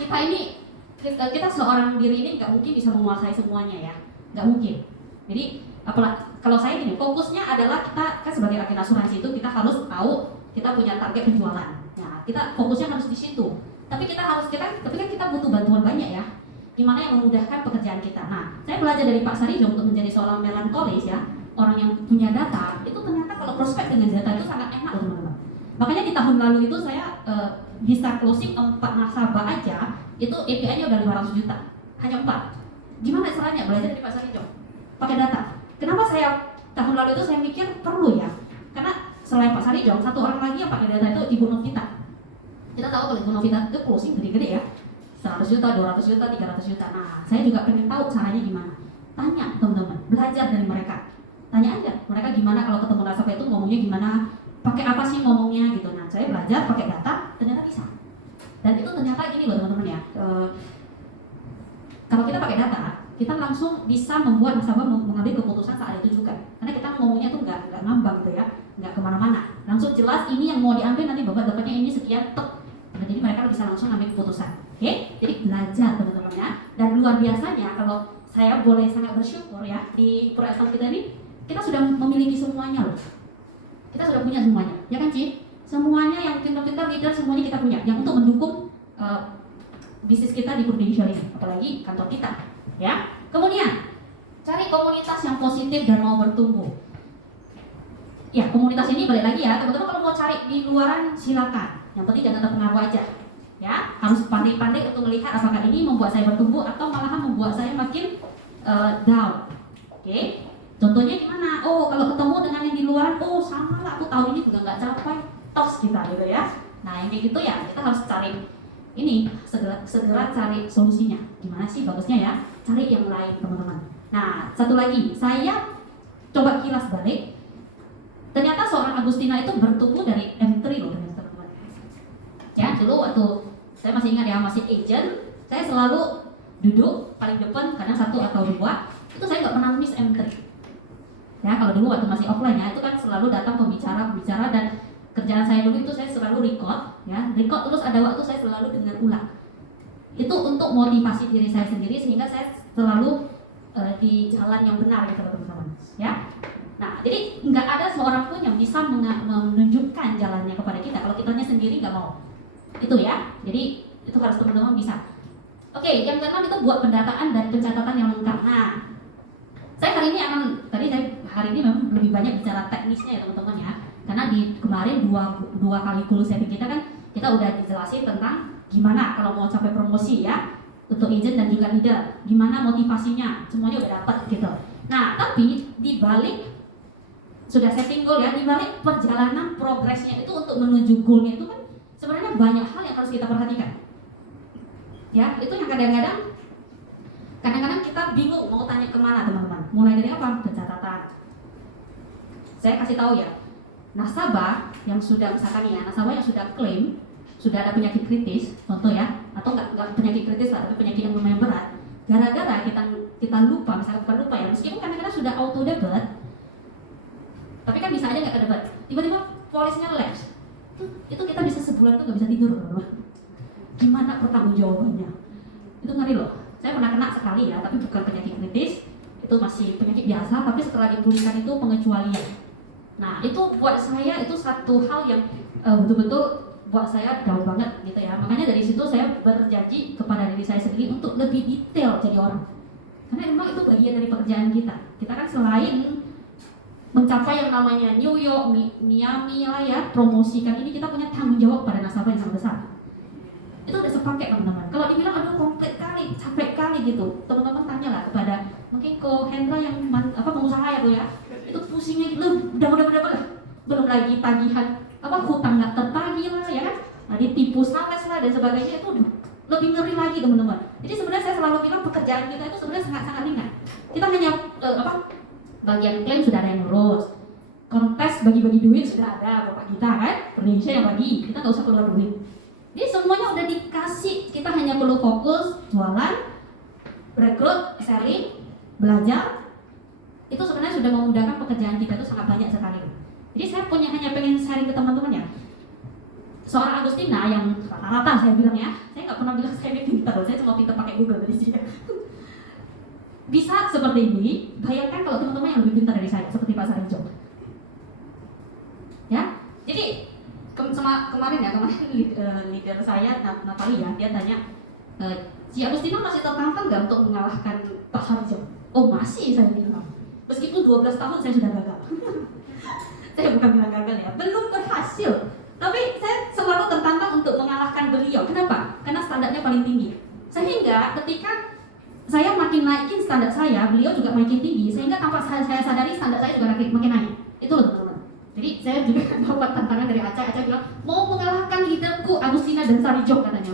kita seorang diri ini nggak mungkin bisa menguasai semuanya ya, nggak mungkin. Jadi kalau saya gini, fokusnya adalah kita kan sebagai agen asuransi itu kita harus tahu kita punya target penjualan. Nah kita fokusnya harus di situ. Tapi kan kita butuh bantuan banyak ya. Gimana yang memudahkan pekerjaan kita. Nah saya belajar dari Pak Sarijong untuk menjadi seorang melankolis ya, orang yang punya data itu ternyata kalau prospek dengan data itu sangat enak loh teman-teman. Makanya di tahun lalu itu saya bisa closing 4 nasabah aja, itu API-nya udah 500 juta. Hanya 4. Gimana caranya? Belajar dari Pak Sarijong. Pakai data. Kenapa saya tahun lalu itu saya mikir perlu ya? Karena selain Pak Sarijong, satu orang lagi yang pakai data itu Ibu Novita. Kita tahu kalau Ibu Novita itu closing gede-gede ya. 100 juta, 200 juta, 300 juta. Nah, saya juga pengen tahu caranya gimana. Tanya teman-teman, belajar dari mereka. Tanya aja, mereka gimana kalau ketemu nasabah itu ngomongnya gimana, pakai apa sih ngomongnya gitu. Nah saya belajar pakai data, ternyata bisa. Dan itu ternyata gini loh teman-teman ya, kalau kita pakai data, kita langsung bisa membuat nasabah mengambil keputusan saat itu juga. Karena kita ngomongnya tuh nggak ngambang gitu ya, nggak kemana-mana. Langsung jelas ini yang mau diambil, nanti bapak dapatnya ini sekian tek. Nah, jadi mereka bisa langsung ambil keputusan. Oke? Jadi belajar teman-teman ya. Dan luar biasanya kalau saya boleh sangat bersyukur ya di proyek kita ini, kita sudah memiliki semuanya loh. Kita sudah punya semuanya, ya kan Ci? Semuanya yang pintar-pintar leader semuanya kita punya, yang untuk mendukung bisnis kita di Prudential ini, apalagi kantor kita, ya. Kemudian cari komunitas yang positif dan mau bertumbuh. Ya, komunitas ini balik lagi ya, teman-teman kalau mau cari di luaran silakan. Yang penting jangan terpengaruh aja. Ya, harus pandai-pandai untuk melihat apakah ini membuat saya bertumbuh atau malahan membuat saya makin down. Oke, contohnya gimana? Oh, kalau ketemu dengan yang di luar, oh sama lah, aku tahu ini juga nggak capai, tos kita gitu ya. Nah, yang kayak gitu ya, kita harus cari ini, segera cari solusinya. Gimana sih bagusnya ya? Cari yang lain, teman-teman. Nah, satu lagi, saya coba kilas balik. Ternyata seorang Agustina itu bertumbuh dari M3 loh, teman-teman. Ya, dulu waktu saya masih ingat ya, masih agent, saya selalu duduk paling depan, kadang satu atau dua, itu saya nggak pernah miss M3. Ya, kalau dulu waktu masih offline ya, itu kan selalu datang pembicara dan kerjaan saya dulu itu saya selalu record, ya, record terus ada waktu saya selalu dengar ulang. Itu untuk motivasi diri saya sendiri sehingga saya selalu di jalan yang benar gitu teman-teman. Ya, nah jadi nggak ada seorang pun yang bisa menunjukkan jalannya kepada kita kalau kitanya sendiri nggak mau. Itu ya, jadi itu harus teman-teman bisa. Oke, yang keenam itu buat pendataan dan pencatatan yang lengkap. Nah, saya hari ini memang lebih banyak bicara teknisnya ya teman-teman ya. Karena di kemarin dua kali kuliah kita kan kita udah dijelasin tentang gimana kalau mau capai promosi ya untuk agent dan juga leader, gimana motivasinya, semuanya udah dapat gitu. Nah, tapi di balik sudah setting goal ya, di balik perjalanan progresnya itu untuk menuju goalnya itu kan sebenarnya banyak hal yang harus kita perhatikan. Ya, itu yang kadang-kadang kita bingung mau tanya kemana teman-teman. Mulai dari apa? Pencatatan. Saya kasih tahu ya, nasabah yang sudah misalkan ya, nasabah yang sudah klaim sudah ada penyakit kritis, contoh ya, atau nggak penyakit kritis lah, tapi penyakit yang lumayan berat. Gara-gara kita lupa, misalkan bukan lupa ya, meskipun kadang-kadang sudah auto debit, tapi kan bisa aja nggak ke debit. Tiba-tiba polisnya lapse, itu kita bisa sebulan tuh nggak bisa tidur, teman-teman. Gimana pertanggungjawabannya? Itu ngeri loh. Saya pernah kena sekali ya, tapi bukan penyakit kritis, itu masih penyakit biasa, tapi setelah dipulihkan itu pengecualian. Nah, itu buat saya itu satu hal yang betul-betul buat saya down banget gitu ya. Makanya dari situ saya berjanji kepada diri saya sendiri untuk lebih detail jadi orang. Karena memang itu bagian dari pekerjaan kita. Kita kan selain mencapai yang namanya New York, Miami lah ya, promosikan ini, kita punya tanggung jawab pada nasabah yang sangat besar. Itu udah sepaket teman-teman. Kalau dibilang aduh komplit kali, capek kali gitu, teman-teman tanyalah kepada mungkin Ko Hendra yang pengusaha ya Bu ya. Itu pusingnya gitu, udah belum lagi tagihan hutang nggak tertagih lah ya kan, nah, ditipu sales lah dan sebagainya, itu udah lebih ngeri lagi teman-teman. Jadi sebenarnya saya selalu bilang pekerjaan kita itu sebenarnya sangat-sangat ringan. Kita hanya bagian klaim sudah ada yang ngurus, kontes bagi-bagi duit sudah ada bapak kita kan, Indonesia yang bagi, kita nggak usah keluar duit. Jadi semuanya udah dikasih, kita hanya perlu fokus jualan, rekrut, selling, belajar. Itu sebenarnya sudah memudahkan pekerjaan kita itu sangat banyak sekali. Jadi saya hanya pengen sharing ke teman-teman ya. Seorang Agustina yang rata-rata saya bilang ya, saya nggak pernah bilang saya ini pintar, saya cuma pintar pakai Google dari sini. Bisa seperti ini, bayangkan kalau teman-teman yang lebih pintar dari saya, seperti Pak Sarijo. Ya, jadi kemarin leader saya Natalia, dia tanya, si Agustina masih tertantang nggak untuk mengalahkan Pak Sarijo? Oh masih, saya bilang. Meskipun 12 tahun saya sudah gagal. Saya bukan bilang gagal ya, belum berhasil. Tapi saya selalu tertantang untuk mengalahkan beliau. Kenapa? Karena standarnya paling tinggi. Sehingga ketika saya makin naikin standar saya, beliau juga makin tinggi. Sehingga tanpa saya sadari standar saya juga makin naik. Itu loh teman-teman. Jadi saya juga dapat tantangan dari Aceh bilang, mau mengalahkan leaderku Agustina dan Sarijo katanya.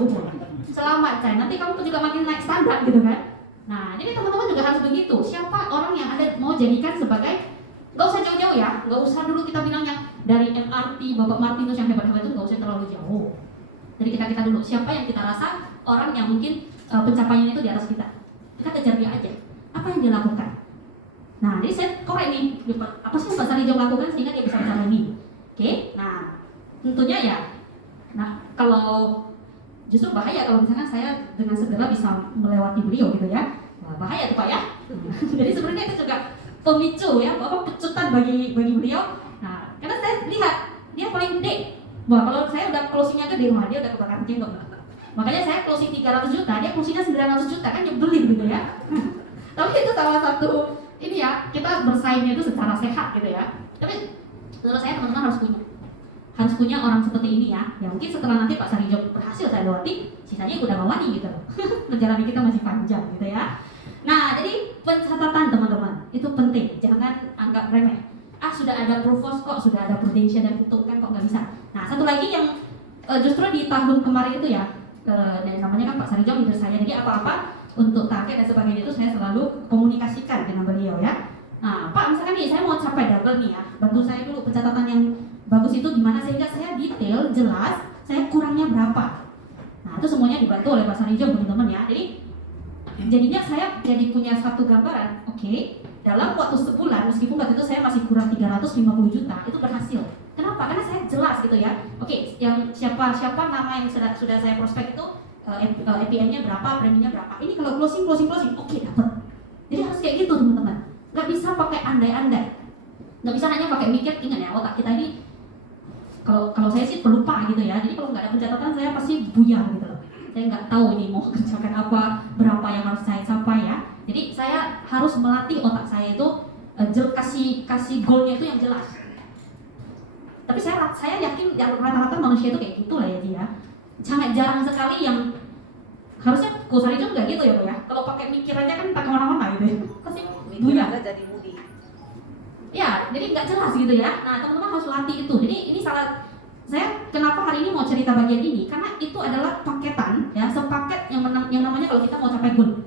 Selamat Aceh, nanti kamu juga makin naik standar gitu kan. Nah, jadi teman-teman juga harus begitu. Siapa orang yang Anda mau jadikan sebagai, nggak usah jauh-jauh ya, nggak usah dulu kita bilang yang dari MRT, Bapak Martinus yang hebat-hebat itu nggak usah terlalu jauh. Jadi kita dulu, siapa yang kita rasa orang yang mungkin pencapaiannya itu di atas kita. Kita kejar dia aja. Apa yang dia lakukan? Nah, jadi saya korek nih, apa sih Pak Sarijo lakukan sehingga dia bisa bicara ini. Oke, nah tentunya ya, nah kalau justru bahaya kalau misalkan saya dengan segera bisa melewati beliau gitu ya. Nah, bahaya tuh Pak ya. Jadi sebenarnya itu juga pemicu ya, pecutan bagi beliau. Nah, karena saya lihat dia paling gede. Wah, kalau saya udah closingnya gede, wah dia udah kebakaran jenggot. Makanya saya closing 300 juta, dia closingnya 900 juta kan nyebelin gitu ya. Tapi itu salah satu ini ya, kita bersaingnya itu secara sehat gitu ya. Tapi menurut saya teman-teman harus punya orang seperti ini ya. Ya mungkin setelah nanti Pak Sarijo berhasil saya lewati, sisanya ikut Abang Wani gitu loh. Perjalanan kita masih panjang gitu ya. Nah, jadi pencatatan teman-teman itu penting, jangan anggap remeh. Sudah ada provos kok, sudah ada prudential dan hitung kan kok nggak bisa. Nah, satu lagi yang justru di tahun kemarin itu ya, dan namanya kan Pak Sarijo leader saya, jadi apa-apa untuk target dan sebagainya itu saya selalu komunikasikan dengan beliau ya. Nah, Pak misalkan nih saya mau capai double nih ya, bantu saya dulu pencatatan yang bagus itu gimana sehingga saya detail, jelas, saya kurangnya berapa. Nah, itu semuanya dibantu oleh Pak Sarijo teman-teman ya. Jadi jadinya saya jadi punya satu gambaran, oke, dalam waktu sebulan meskipun waktu itu saya masih kurang 350 juta, itu berhasil. Kenapa? Karena saya jelas gitu ya. Oke, yang siapa nama yang sudah saya prospek itu API-nya berapa, preminya berapa. Ini kalau closing, oke dapat. Jadi harus kayak gitu teman-teman. Nggak bisa pakai andai-andai. Nggak bisa hanya pakai mikir, ingat ya otak kita ini. Kalau saya sih pelupa gitu ya. Jadi kalau nggak ada pencatatan saya pasti buyar gitu loh. Saya nggak tahu ini mau kerjakan apa, berapa yang harus saya capai ya. Jadi saya harus melatih otak saya itu kasih goalnya itu yang jelas. Tapi saya yakin yang rata-rata manusia itu kayak gitu lah ya dia. Sangat jarang sekali yang harusnya Kusari juga nggak gitu ya Bu ya. Kalau pakai mikir aja kan tak kemana-mana gitu ya. Pasti buyar. Jadi mudi. Ya, jadi nggak jelas gitu ya. Nah teman-teman harus latih itu. Jadi ini salah. Saya kenapa hari ini mau cerita bagian ini? Karena itu adalah paketan, ya, sepaket yang namanya kalau kita mau capai goal.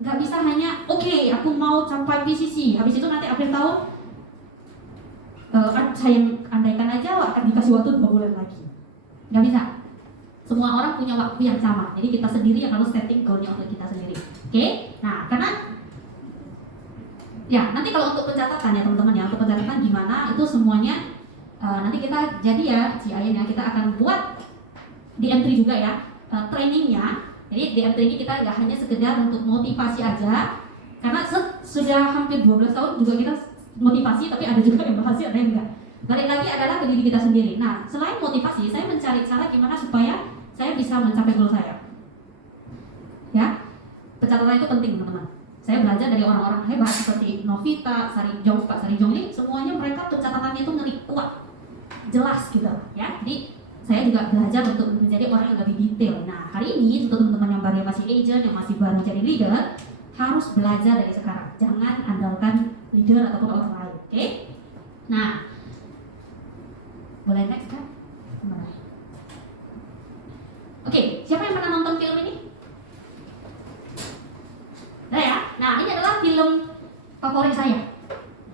Nggak bisa hanya, oke, aku mau capai PCC, habis itu nanti akhir tahun, saya andaikan aja akan dikasih waktu 2 bulan lagi. Nggak bisa. Semua orang punya waktu yang sama, jadi kita sendiri yang harus setting goalnya untuk kita sendiri. Oke? Nah, karena ya nanti kalau untuk pencatatan ya teman-teman ya, untuk pencatatan gimana itu semuanya. Nanti kita jadi ya CIM ya, kita akan buat di M3 juga ya trainingnya. Jadi di M3 ini kita nggak hanya sekedar untuk motivasi aja, karena sudah hampir 12 tahun juga kita motivasi, tapi ada juga yang berhasil, ada yang enggak. Balik lagi adalah ke diri kita sendiri. Nah, selain motivasi, saya mencari cara gimana supaya saya bisa mencapai goal saya. Ya, pencatatan itu penting teman-teman. Saya belajar dari orang-orang hebat seperti Novita, Pak Sarijong ini, semuanya mereka pencatatannya itu ngeri, kuat, jelas gitu ya. Jadi saya juga belajar untuk menjadi orang yang lebih detail. Nah hari ini untuk teman-teman yang baru masih agent, yang masih baru jadi leader, harus belajar dari sekarang. Jangan andalkan leader ataupun orang lain. Oke? Nah, boleh next kan? Oke, siapa yang pernah nonton film ini? Nah ya, nah ini adalah film favorit saya.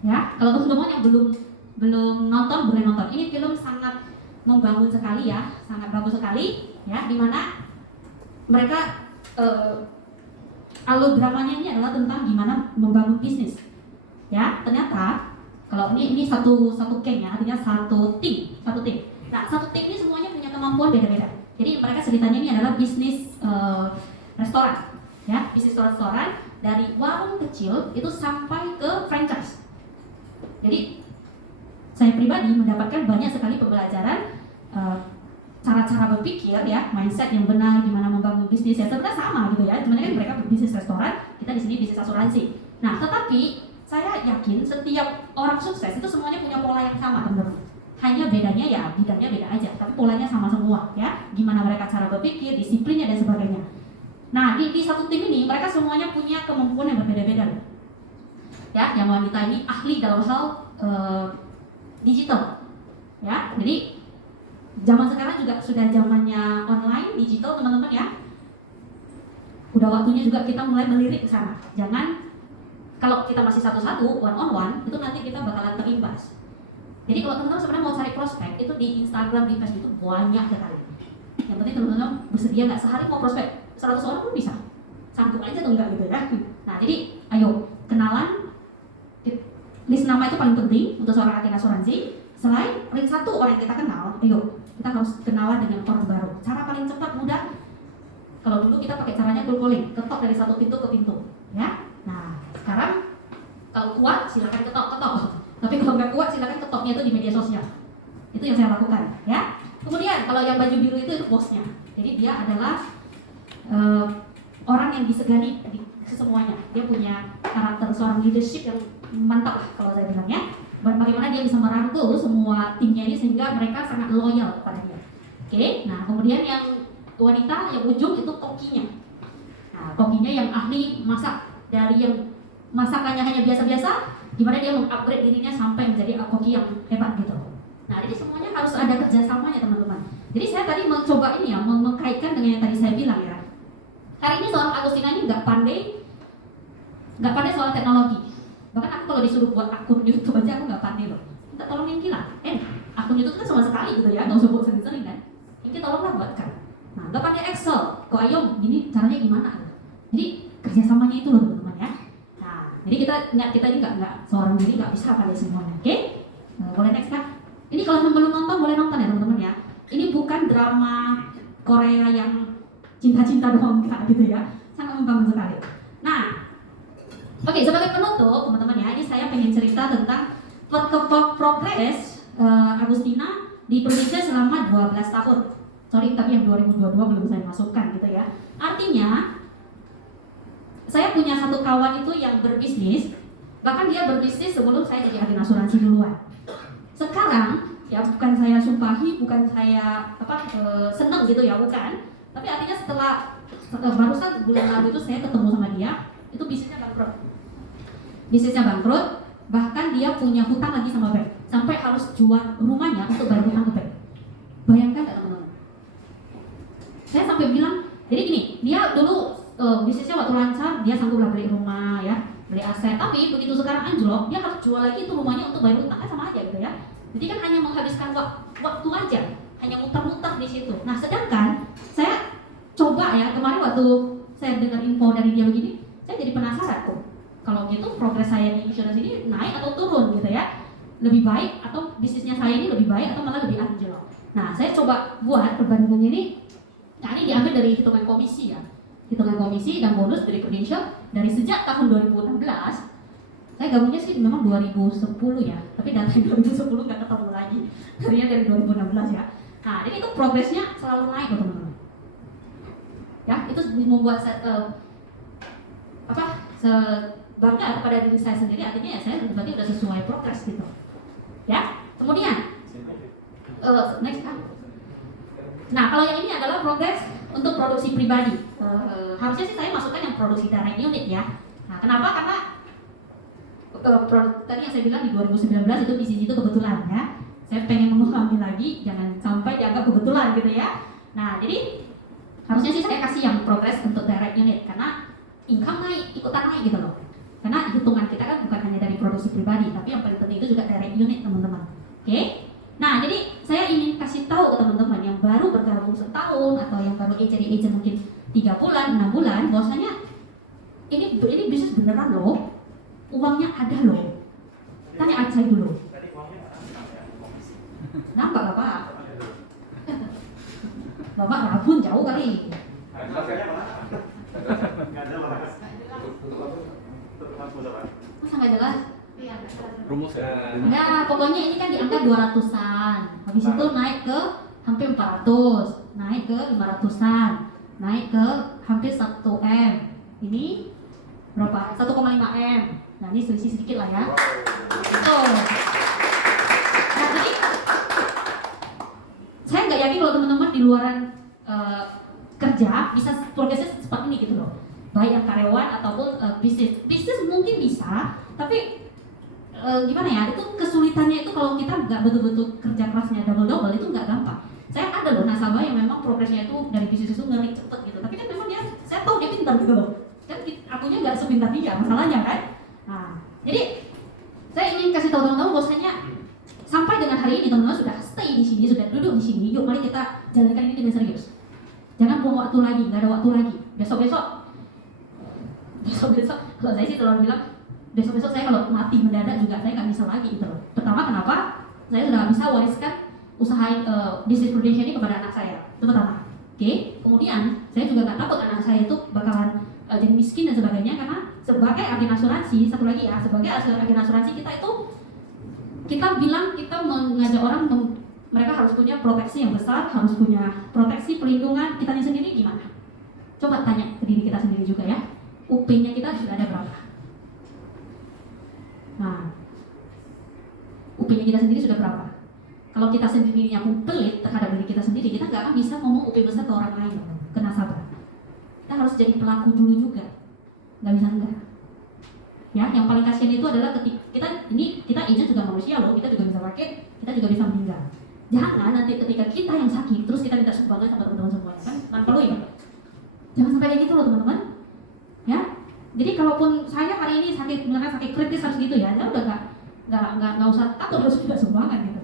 Ya, kalau teman-teman yang belum nonton boleh nonton. Ini film sangat membangun sekali ya, sangat bagus sekali ya. Dimana mereka alur dramanya ini adalah tentang gimana membangun bisnis. Ya, ternyata kalau ini satu geng ya, artinya satu tim. Nah, satu tim ini semuanya punya kemampuan beda-beda. Jadi mereka ceritanya ini adalah bisnis restoran. Ya, bisnis restoran dari warung kecil itu sampai ke franchise. Jadi saya pribadi mendapatkan banyak sekali pembelajaran cara-cara berpikir ya, mindset yang benar, gimana membangun bisnis ya, sebenarnya sama gitu ya. Sebenarnya kan mereka berbisnis restoran, kita di sini bisnis asuransi. Nah, tetapi saya yakin setiap orang sukses itu semuanya punya pola yang sama teman-teman. Hanya bedanya ya bidangnya beda aja, tapi polanya sama semua ya. Gimana mereka cara berpikir, disiplinnya dan sebagainya. Nah, di satu tim ini mereka semuanya punya kemampuan yang berbeda-beda loh. Ya, yang wanita ini ahli dalam hal digital. Ya, jadi zaman sekarang juga sudah zamannya online, digital teman-teman ya. Udah waktunya juga kita mulai melirik ke sana. Jangan kalau kita masih satu-satu, one on one, itu nanti kita bakalan terimbas. Jadi kalau teman-teman sebenarnya mau cari prospek, itu di Instagram, di Facebook itu banyak sekali. Yang penting teman-teman bersedia nggak sehari mau prospek 100 orang pun bisa, sanggup aja atau enggak gitu ya. Nah jadi ayo kenalan, list nama itu paling penting untuk seorang agen asuransi. Selain link satu orang yang kita kenal, ayo kita harus kenalan dengan orang baru. Cara paling cepat mudah, kalau dulu kita pakai caranya cold calling, ketok dari satu pintu ke pintu, ya. Nah sekarang kalau kuat silakan ketok. Tapi kalau nggak kuat silakan ketoknya itu di media sosial. Itu yang saya lakukan, ya. Kemudian kalau yang baju biru itu bosnya. Jadi dia adalah orang yang disegani semuanya. Dia punya karakter seorang leadership yang mantap lah kalau saya bilangnya. bagaimana dia bisa merangkul semua timnya ini sehingga mereka sangat loyal kepada dia. Oke, nah kemudian yang wanita yang ujung itu kokinya. Nah, kokinya yang ahli masak, dari yang masakannya hanya biasa-biasa, gimana dia mengupgrade dirinya sampai menjadi koki yang hebat gitu. Nah, jadi semuanya harus ada kerjasamanya teman-teman. Jadi saya tadi mencoba ini ya, mengkaitkan dengan yang tadi saya bilang ya. Hari ini seorang Agustina ini nggak pandai soal teknologi. Bahkan aku kalau disuruh buat akun YouTube aja aku nggak pandai loh. Minta tolongin Kila. Akun YouTube kan cuma sekali gitu ya, nggak usah buat sering-sering kan. Ini tolonglah buatkan. Nah, nggak pandai Excel. Kok ayo, ini caranya gimana? Jadi kerjasamanya itu loh teman-teman ya. Nah, jadi kita ini nggak seorang diri nggak bisa pandai semuanya. Oke? Nah, boleh next kan? Ini kalau yang belum nonton boleh nonton ya teman-teman ya. Ini bukan drama Korea yang cinta-cinta doang enggak gitu ya. Sangat membangun sekali. Nah, oke, sebagai penutup teman-teman ya, ini saya pengen cerita tentang progres Agustina di Indonesia selama 12 tahun. Sorry, tapi yang 2022 belum saya masukkan gitu ya. Artinya, saya punya satu kawan itu yang berbisnis, bahkan dia berbisnis sebelum saya jadi agen asuransi duluan. Sekarang, ya bukan saya sumpahi, bukan saya seneng gitu ya, bukan. Tapi artinya setelah barusan bulan lalu itu saya ketemu sama dia, itu bisnisnya bangkrut, bahkan dia punya hutang lagi sama bank, sampai harus jual rumahnya untuk bayar hutang ke bank. Bayangkan nggak teman-teman? Saya sampai bilang, jadi gini, dia dulu bisnisnya waktu lancar, dia sanggup lah beli rumah ya, beli aset, tapi begitu sekarang anjlok, dia harus jual lagi itu rumahnya untuk bayar hutang, kan sama aja gitu ya. Jadi kan hanya menghabiskan waktu aja, hanya muter-muter di situ. Nah, sedangkan saya coba ya, kemarin waktu saya dengar info dari dia begini, saya jadi penasaran kok. Kalau gitu progres saya di insurance ini naik atau turun gitu ya, lebih baik atau bisnisnya saya ini lebih baik atau malah lebih anjlok. Nah, saya coba buat perbandingannya ini. Nah, ini diambil dari hitungan komisi ya, hitungan komisi dan bonus dari Prudential dari sejak tahun 2016. Saya gabungnya sih memang 2010 ya, tapi data 2010 nggak ketemu lagi, harinya dari 2016 ya. Nah, jadi itu progresnya selalu naik loh teman-teman. Ya, itu membuat saya bangga kepada diri saya sendiri, artinya ya saya berarti udah sesuai progres gitu. Ya, kemudian next kan. Nah, kalau yang ini adalah progres untuk produksi pribadi. Harusnya sih saya masukkan yang produksi direct unit ya. Nah, kenapa? Karena tadi yang saya bilang di 2019 itu bisnis itu kebetulan ya. Saya pengen mengulangi lagi, jangan sampai dianggap kebetulan gitu ya. Nah, jadi harusnya sih saya kasih yang progres untuk direct unit karena income naik, ikutan naik gitu loh. Karena hitungan kita kan bukan hanya dari produksi pribadi, tapi yang paling penting itu juga direct unit teman-teman. Oke? Nah, jadi saya ingin kasih tahu ke teman-teman yang baru bergabung setahun atau yang baru jadi agent mungkin 3 bulan, 6 bulan, bahwasanya ini bisnis beneran loh. Uangnya ada loh. Tanya Acai dulu. Nampak gak Pak? Bapak rabun jauh kali. Masa nggak jelas? Rumusnya. Nah, pokoknya ini kan di angka 200-an. Habis itu naik ke hampir 400, naik ke 500-an, naik ke hampir 1M. Ini berapa? 1,5 M. Nah, ini selisih sedikit lah ya. Gitu. Nah, jadi saya nggak yakin kalau teman-teman di luaran kerja bisa progresnya secepat ini gitu loh. Baik yang karyawan ataupun bisnis mungkin bisa, tapi gimana ya, itu kesulitannya itu kalau kita nggak betul-betul kerja kerasnya double itu nggak gampang. Saya ada loh nasabah yang memang progresnya itu dari bisnis itu ngeri cepet gitu, tapi kan memang saya tahu dia pintar gitu loh, kan akunya nggak sepintar dia masalahnya kan. Nah, jadi saya ingin kasih tahu teman-teman bahwasanya sampai dengan hari ini teman-teman sudah stay di sini, sudah duduk di sini, yuk mari kita jalankan ini dengan serius. Jangan buang waktu lagi, nggak ada waktu lagi. Besok-besok kalau saya sih selalu bilang besok-besok saya kalau mati mendadak juga saya nggak bisa lagi gitu loh. Pertama, kenapa? Saya sudah bisa wariskan usaha bisnis Prudential ini kepada anak saya. Itu pertama. Oke. Kemudian saya juga nggak takut anak saya itu bakalan jadi miskin dan sebagainya, karena sebagai agen asuransi, satu lagi ya, sebagai agen asuransi kita bilang kita mengajak orang mereka harus punya proteksi yang besar, harus punya proteksi pelindungan. Kitanya sendiri gimana? Coba tanya ke diri kita sendiri juga ya. UP-nya kita sudah ada berapa? Nah, UP-nya kita sendiri sudah berapa. Kalau kita sendirinya pelit terhadap diri kita sendiri, kita nggak akan bisa ngomong UP besar ke orang lain, ke nasabah. Kita harus jadi pelaku dulu juga, nggak bisa enggak. Ya, yang paling kasihan itu adalah ketika kita agent juga manusia loh, kita juga bisa sakit, kita juga bisa meninggal. Jangan nanti ketika kita yang sakit, terus kita minta sumbangan sama teman-teman semuanya, kan perlu ya. Jangan sampai kayak gitu loh teman-teman. Ya, jadi kalaupun saya hari ini sakit, beneran sakit kritis harus gitu ya, udah nggak usah takut harus minta sumbangan gitu.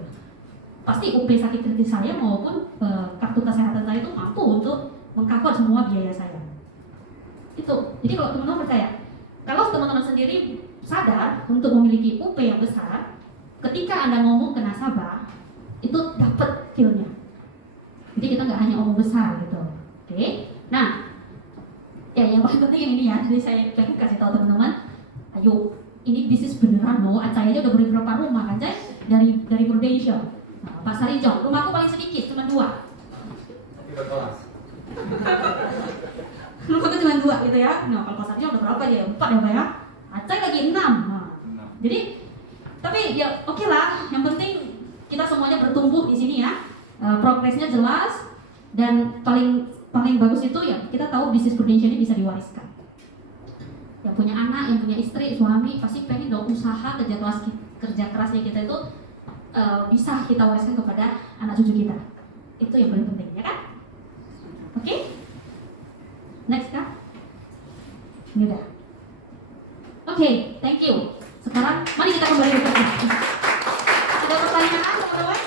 Pasti UP sakit kritis saya maupun kartu kesehatan saya itu mampu untuk mengcover semua biaya saya. Itu. Jadi kalau teman-teman percaya, kalau teman-teman sendiri sadar untuk memiliki UP yang besar, ketika Anda ngomong ke nasabah, itu dapat feel-nya. Jadi kita nggak hanya omong besar gitu. Oke. Nah, ya yang paling penting ini ya. Jadi saya pengen kasih tahu teman-teman, ayo, ini bisnis beneran loh. Acai aja udah beri berapa rumah, Acai dari Prudential. Nah, Pak Sarijo, rumahku paling sedikit, cuma 2. Tapi berkelas. Rumahku cuma 2 gitu ya. Nah, kalau Pak Sarijo udah berapa ya? 4 ya Pak ya? Acai lagi 6. Nah, jadi, tapi ya oke lah. Yang penting kita semuanya bertumbuh di sini ya. Progresnya jelas dan paling bagus itu ya kita tahu bisnis Prudential ini bisa diwariskan. Yang punya anak, yang punya istri, suami pasti pengen dong usaha kerja kerasnya kita itu bisa kita wariskan kepada anak cucu kita. Itu yang paling penting, ya kan? Oke? Next Kak. Ini udah. Oke, thank you. Sekarang mari kita kembali ke topik. Ada pertanyaan teman-teman?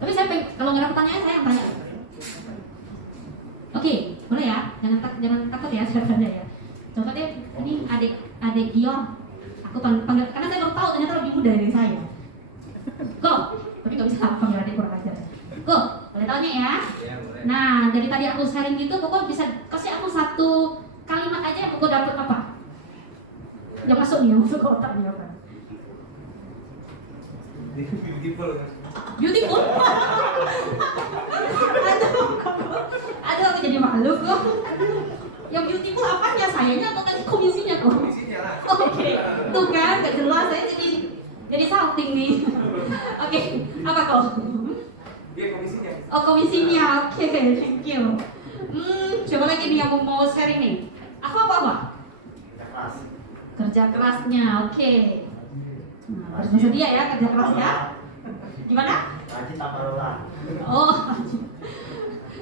Tapi kalau nggak ada pertanyaan saya yang tanya. Oke, boleh ya? Jangan takut ya, silakan ya. Coba deh, ini adik Gion. Aku panggil karena saya baru tahu ternyata lebih muda dari saya. Kok? Tapi nggak bisa panggil adik kurang ajar. Kok? Boleh tanya ya? Nah, dari tadi aku sharing gitu, Kok bisa kasih aku 1 kalimat aja yang Kok dapat apa? Yang masuk nih, yang masuk ke otak nih apa? Beautiful. Beautiful? Aduh, aku jadi malu kok. Yang beautiful apanya? Sayanya atau tadi komisinya kok? Komisinya lah. Oke, tuh kan, gak jelas saya jadi salting nih. Oke, apa kok? Dia komisinya. Oh komisinya, oke, thank you. Coba lagi nih yang mau sharing nih. Aku apa? Keras. Kerja kerasnya, oke. Nah, harus bersedia ya kerja kerasnya. Gimana? Rajin tak lelah. Oh.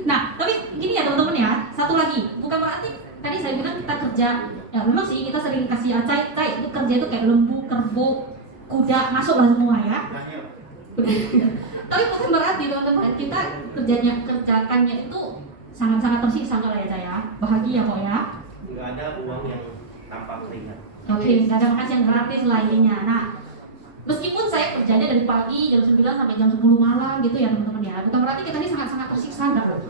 Nah, tapi gini ya teman-teman ya. Satu lagi, bukan berarti tadi saya bilang kita kerja. Ya memang sih kita sering kasih acai itu kerja itu kayak lembu, kerbau, kuda masuklah semua ya. Tapi bukan berarti teman-teman kita kerjakannya itu sangat-sangat tersiksa lah ya saya. Bahagia kok ya. Nggak ada uang yang tanpa keringat. Oke, nggak ada makan yang gratis lah ininya. Nah, meskipun saya kerjanya dari pagi jam 9 sampai jam 10 malam gitu ya teman-teman ya. Bukan berarti kita ini sangat-sangat tersiksa enggak loh.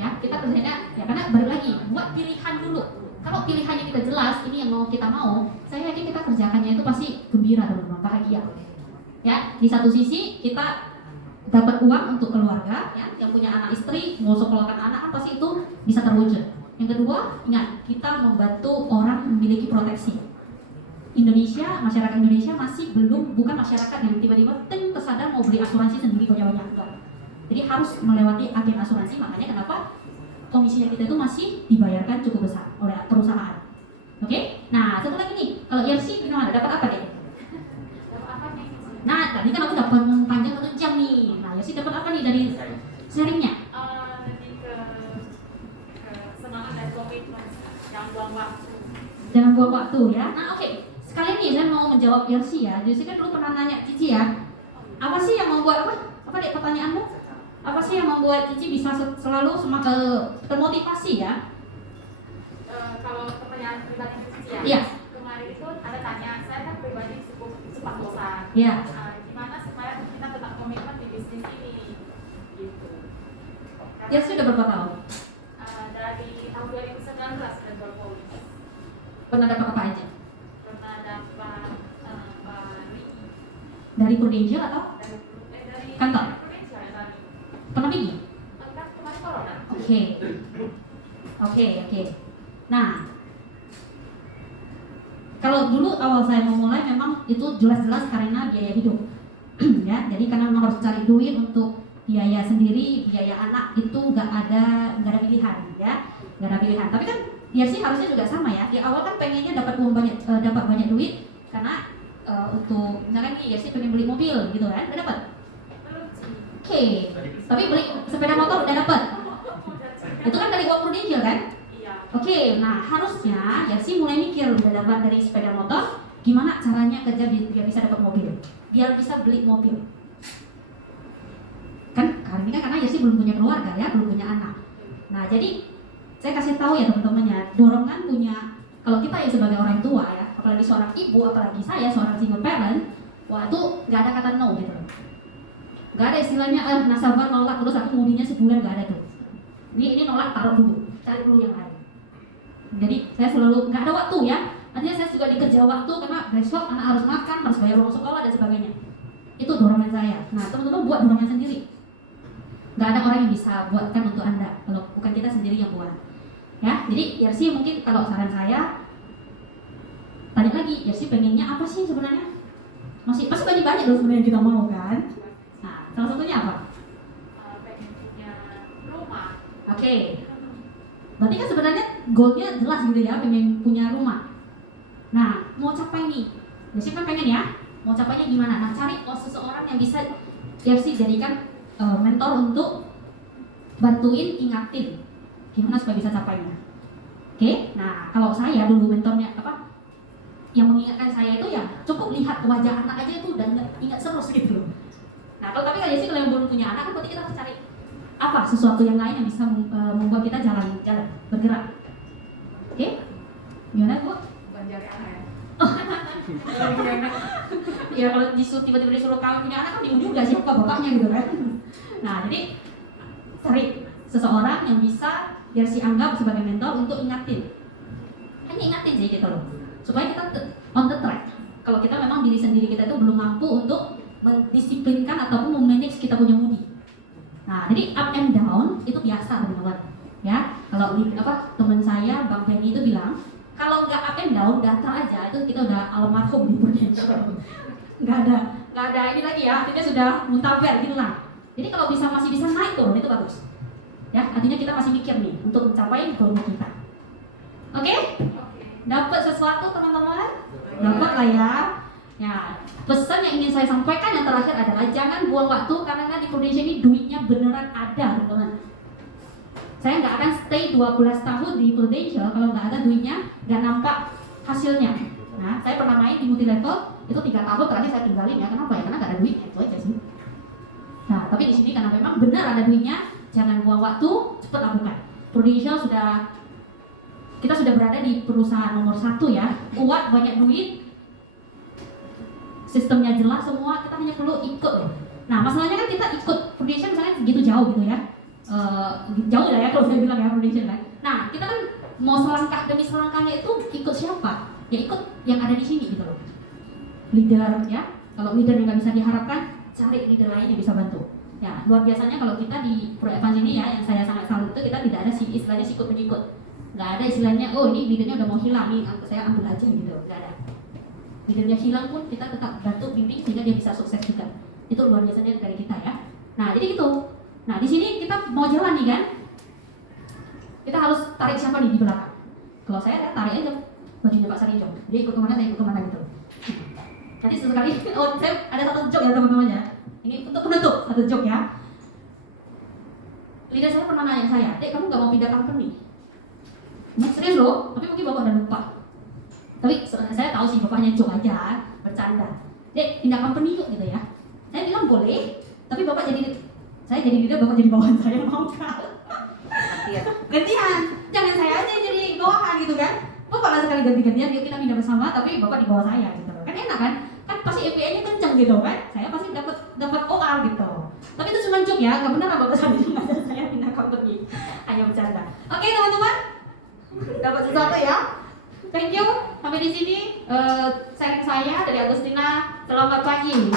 Ya, kita kerjanya ya karena balik lagi buat pilihan dulu. Kalau pilihannya kita jelas, ini yang mau kita mau, saya yakin kita kerjakannya itu pasti gembira teman-teman, bahagia. Ya, di satu sisi kita dapat uang untuk keluarga, ya, yang punya anak istri mau sekolahkan anak kan pasti itu bisa terwujud. Yang kedua, ingat kita membantu orang memiliki proteksi. Masyarakat Indonesia masih bukan masyarakat yang tiba-tiba tersadar mau beli asuransi sendiri banyak-banyak enggak. Jadi harus melewati agen asuransi, makanya kenapa komisinya kita itu masih dibayarkan cukup besar oleh perusahaan. Oke? Nah, satu lagi nih, kalau Yersi gimana? Dapat apa deh? Nah, tadi kan aku dapat panjang 1 jam nih. Nah, Yersi dapat apa nih dari sharingnya? Lebih ke semangat dan komitmen yang buang waktu. Jangan buang waktu ya. Nah, oke. Sekali nih saya mau menjawab Yersi ya. Yersi kan dulu pernah nanya Cici ya. Apa sih yang membuat apa deh pertanyaanmu? Apa sih yang membuat Cici bisa selalu termotivasi ya? Kalau pertanyaan pribadi Cici ya. Iya. Kemarin itu ada tanya, saya kan pribadi suka bosan. Iya. Gimana supaya kita tetap komitmen di bisnis ini? Gitu. Yersi udah berapa tahun? Dari tahun 2019 dan berpolis. Pernah dapat apa aja? Pernah dapat Dari Prudential atau dari Kantor? Prudential ya tadi. pernah pergi? Kan kemarin corona. Oke. Nah, kalau dulu awal saya memulai memang itu jelas-jelas karena biaya hidup. Ya, jadi karena memang harus cari duit untuk biaya sendiri, biaya anak itu nggak ada pilihan, ya, nggak ada pilihan. Tapi kan jersey harusnya juga sama ya. Di awal kan pengennya dapat uang banyak, dapat banyak duit karena untuk misalkan nih jersey pengen beli mobil gitu kan, udah dapat. Oke, tapi beli sepeda motor udah dapat. Itu kan dari uang Prudential kan? Iya. Oke, nah harusnya jersey mulai mikir udah dapat dari sepeda motor, gimana caranya kerja biar bisa dapat mobil, biar bisa beli mobil. Kan kali ini kan karena jersey belum punya keluarga ya, belum punya anak. Nah jadi saya kasih tahu ya teman-temannya, dorongan punya, kalau kita ya sebagai orang tua ya, apalagi seorang ibu, apalagi saya seorang single parent, wah itu nggak ada kata no gitu. Nggak ada istilahnya nasabah nolak terus aku mudinya sebulan, nggak ada tuh. Ini nolak, taruh dulu, cari dulu yang lain. Jadi saya selalu nggak ada waktu ya. Artinya saya juga dikejar waktu karena besok anak harus makan, harus bayar uang sekolah dan sebagainya. Itu dorongan saya. Nah teman-teman buat dorongan sendiri. Nggak ada orang yang bisa buatkan untuk Anda kalau bukan kita sendiri yang buat. Ya, jadi jersey mungkin kalau saran saya, tanya lagi jersey pengennya apa sih sebenarnya? Masih banyak loh sebenarnya kita mau kan. Nah salah satunya apa? Pengen punya rumah. Oke. Berarti kan sebenarnya goalnya jelas gitu ya, pengen punya rumah. Nah, mau capai nih, Jersey kan pengen ya, mau capainya gimana? Nah, cari seseorang yang bisa Jersey jadikan mentor untuk bantuin ingatin gimana supaya bisa capainya. Oke, nah kalau saya dulu mentornya apa? Yang mengingatkan saya itu ya cukup lihat wajah anak aja itu dan ingat terus gitu. Nah, kalau tapi kalau Jersey kalau yang belum punya anak kan berarti kita harus cari apa sesuatu yang lain yang bisa membuat kita jalan bergerak. Oke? Gimana Bu? Bukan cari anak ya. Ya kalau tiba-tiba disuruh kawin punya anak kan bingung juga siapa bapaknya gitu kan. Nah jadi cari seseorang yang bisa Jersey anggap sebagai mentor untuk ingatin. Hanya ingatin sih gitu loh, supaya kita on the track. Kalau kita memang diri sendiri kita itu belum mampu untuk mendisiplinkan ataupun memanage kita punya moody. Nah, jadi up and down itu biasa teman-teman. Ya, kalau teman saya Bang Benny itu bilang, kalau nggak up and down, datar aja itu kita udah almarhum di Prudential. Nggak ada ini lagi ya, artinya sudah muntaber gitu lah. Jadi kalau masih bisa naik turun itu bagus. Ya, artinya kita masih mikir nih untuk mencapai goal kita. Oke? Dapat sesuatu teman-teman? Dapat lah ya. Ya, pesan yang ingin saya sampaikan yang terakhir adalah jangan buang waktu karena di Prudential ini duitnya beneran ada, teman-teman. Saya nggak akan stay 12 tahun di Prudential kalau nggak ada duitnya, nggak nampak hasilnya. Nah, saya pernah main di multi level itu 3 tahun terakhir saya tinggalin ya. Kenapa ya? Karena nggak ada duitnya, itu aja sih. Nah, tapi di sini karena memang benar ada duitnya, jangan buang waktu, cepat lakukan. Prudential kita sudah berada di perusahaan nomor 1 ya, kuat, banyak duit. Sistemnya jelas semua, kita hanya perlu ikut loh. Nah masalahnya kan kita ikut Prudential misalnya segitu jauh gitu ya, jauh lah ya kalau saya bilang ya Prudential kan. Nah kita kan mau selangkah demi selangkahnya itu ikut siapa? Ya ikut yang ada di sini gitu loh. Leader ya, kalau leader yang nggak bisa diharapkan, cari leader lain yang bisa bantu. Ya luar biasanya kalau kita di Pro Advance ini ya, yang saya sangat salut itu kita tidak ada istilahnya sikut menyikut. Nggak ada istilahnya, oh ini leadernya udah mau hilang nih, saya ambil aja gitu, nggak ada. Leadernya hilang pun kita tetap bantu bimbing sehingga dia bisa sukses juga. Itu luar biasanya dari kita ya. Nah jadi gitu. Nah di sini kita mau jalan nih kan. Kita harus tarik siapa nih di belakang. Kalau saya tarik aja bajunya Pak Sarijo. Dia ikut kemana, saya ikut kemana gitu. Nanti sesekali, saya ada satu joke ya teman-teman ya. Ini untuk penutup satu joke ya. Leader saya pernah nanya saya, Dek kamu gak mau pindah company? Nah, serius loh, tapi mungkin bapak udah lupa. Tapi saya tahu sih bapaknya joke aja, bercanda. Dek, pindah company yuk gitu ya. Saya bilang boleh, tapi saya jadi leader, bapak jadi bawahan saya, mau gak? Gantian, jangan saya aja yang jadi bawahan gitu kan. Bapak lah sekali ganti-gantian, yuk kita pindah bersama, tapi bapak di bawah saya gitu. Kan enak kan? Kan pasti EPA-nya kenceng gitu kan. Saya pasti dapat OR gitu. Tapi itu cuma joke ya, gak benar bapak saya pindah company. Hanya bercanda. Oke teman-teman, dapat sesuatu ya. Thank you. Sampai di sini sharing saya dari Agustina. Selamat pagi.